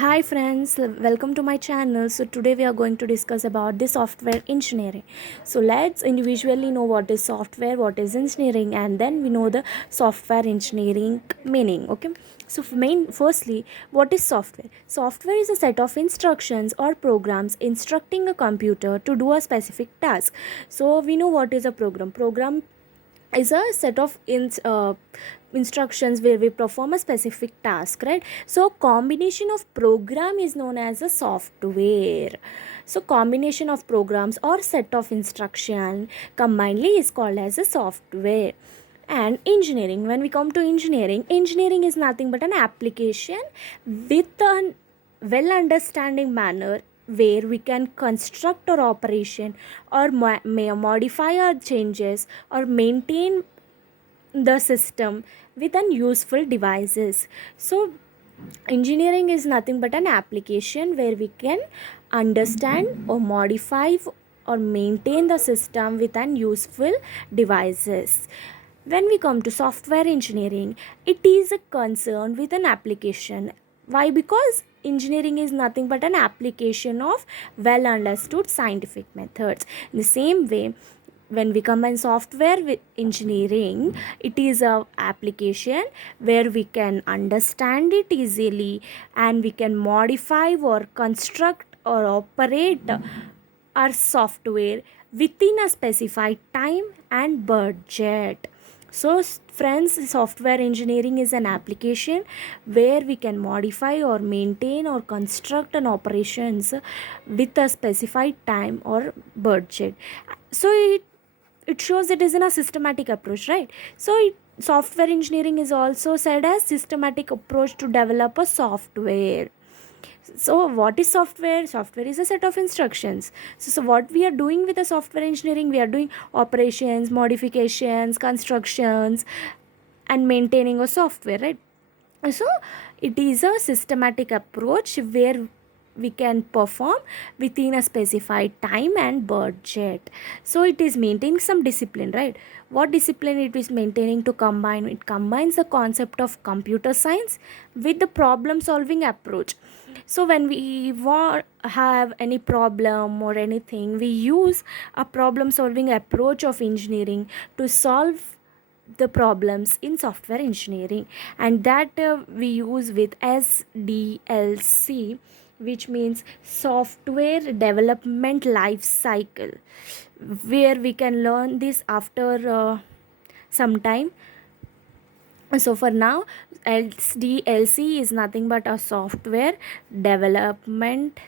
Hi friends, welcome to my channel. So today we are going to discuss about the software engineering. So let's individually know what is software, what is engineering, and then we know the software engineering meaning. Okay. So firstly, what is software? Software is a set of instructions or programs instructing a computer to do a specific task. So we know what is a program. Program is a set of instructions where we perform a specific task, right? So combination of program is known as a software. So combination of programs or set of instruction combinedly is called as a software. And engineering, when we come to engineering is nothing but an application with a well understanding manner where we can construct our operation or may modify our changes or maintain the system with unuseful devices. So engineering is nothing but an application where we can understand or modify or maintain the system with unuseful devices. When we come to software engineering, it is a concern with an application. Why? Because engineering is nothing but an application of well understood scientific methods. In the same way, when we combine software with engineering, it is a application where we can understand it easily and we can modify or construct or operate our software within a specified time and budget. So friends, software engineering is an application where we can modify or maintain or construct an operations with a specified time or budget. So it shows it is in a systematic approach, right? So software engineering is also said as systematic approach to develop a software. So what is software? Software is a set of instructions. So what we are doing with the software engineering, we are doing operations, modifications, constructions, and maintaining a software, right? So it is a systematic approach where we can perform within a specified time and budget. So it is maintaining some discipline, right? What discipline it is maintaining? To combine, it combines the concept of computer science with the problem solving approach. So when we want have any problem or anything, we use a problem solving approach of engineering to solve the problems in software engineering, and that we use with SDLC, which means software development life cycle, where we can learn this after some time. So for now, SDLC is nothing but a software development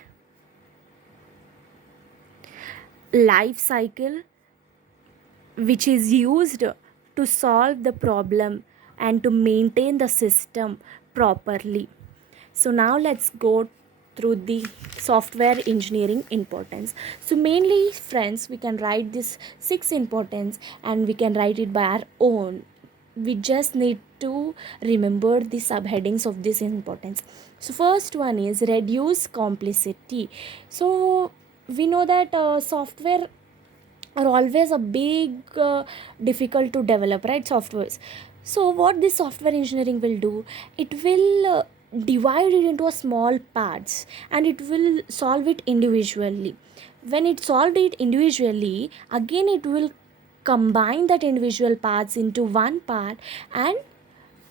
life cycle which is used to solve the problem and to maintain the system properly. So now let's go through the software engineering importance. So mainly friends, we can write this six importance and we can write it by our own. We just need to remember the subheadings of this importance. So first one is reduce complexity. So we know that software are always a big difficult to develop, right? Softwares. So what this software engineering will do, it will divide it into a small parts and it will solve it individually. When it solved it individually, again it will combine that individual parts into one part and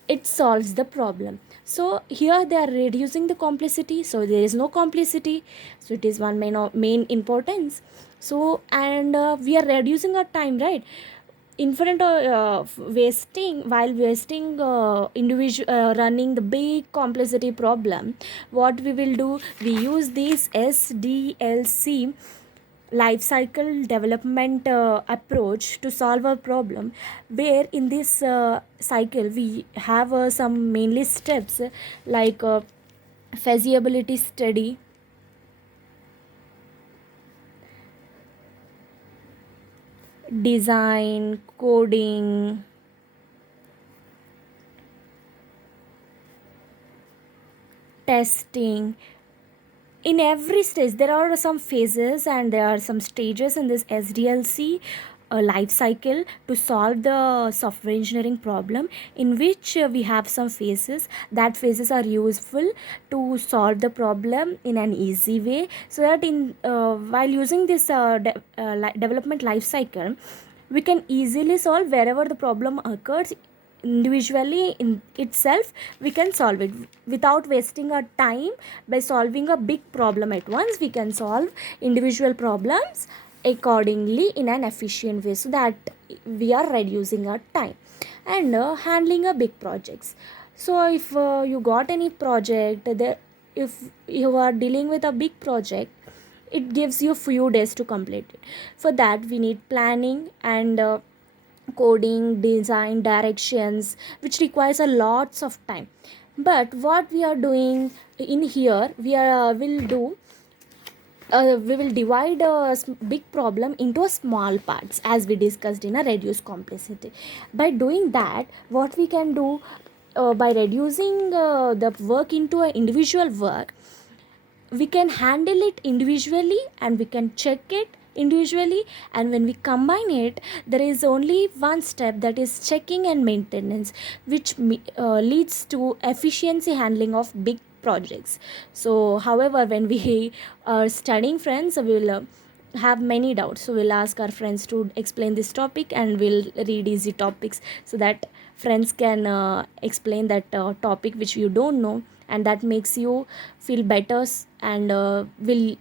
it solves the problem. So here they are reducing the complexity, so there is no complexity. So it is one main importance. So and we are reducing our time, right? In front of wasting individual running the big complexity problem, what we will do, we use this SDLC life cycle development approach to solve a problem, where in this cycle we have some mainly steps like feasibility study, design, coding, testing. In every stage there are some phases and there are some stages in this SDLC a life cycle to solve the software engineering problem, in which we have some phases. That phases are useful to solve the problem in an easy way, so that in while using this development life cycle, we can easily solve wherever the problem occurs individually in itself. We can solve it without wasting our time. By solving a big problem at once, we can solve individual problems accordingly in an efficient way, so that we are reducing our time. And handling a big projects. So if you got any project there, if you are dealing with a big project, it gives you few days to complete it. For that we need planning and coding, design, directions, which requires a lots of time. But what we are doing in here, we will divide a big problem into a small parts, as we discussed in a reduced complexity. By doing that, what we can do, by reducing the work into an individual work, we can handle it individually and we can check it individually. And when we combine it, there is only one step, that is checking and maintenance, which leads to efficiency handling of big projects. So however, when we are studying, friends, we will have many doubts, so we'll ask our friends to explain this topic, and we'll read easy topics, so that friends can explain that topic which you don't know, and that makes you feel better, and will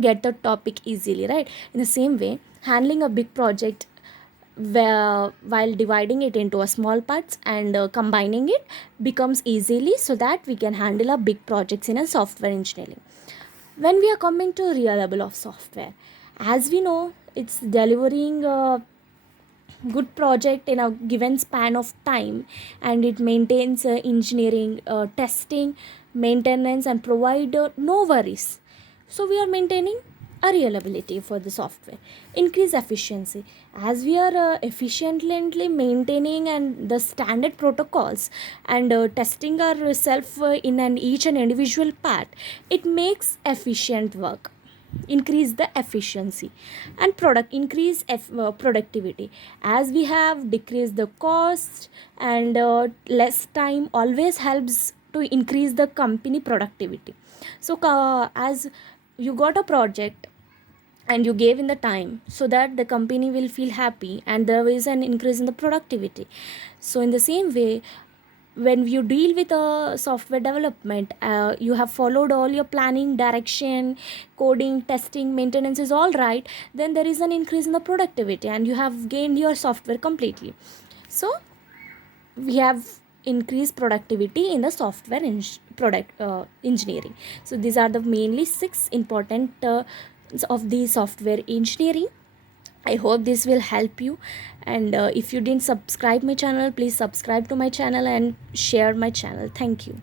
get the topic easily, right? In the same way, handling a big project, while dividing it into a small parts and combining it, becomes easily, so that we can handle a big projects in a software engineering. When we are coming to reliable of software, as we know, it's delivering a good project in a given span of time, and it maintains engineering, testing, maintenance, and provide no worries. So we are maintaining a reliability for the software. Increase efficiency, as we are efficiently maintaining and the standard protocols, and testing ourselves in an each and individual part, it makes efficient work. Increase the efficiency and productivity, as we have decreased the cost, and less time always helps to increase the company productivity. So as you got a project and you gave in the time, so that the company will feel happy and there is an increase in the productivity. So in the same way, when you deal with a software development, you have followed all your planning, direction, coding, testing, maintenance is all right, then there is an increase in the productivity and you have gained your software completely. So we have increased productivity in the software product engineering. So these are the mainly 6 important of the software engineering. I hope this will help you. And if you didn't subscribe my channel, please subscribe to my channel and share my channel. Thank you.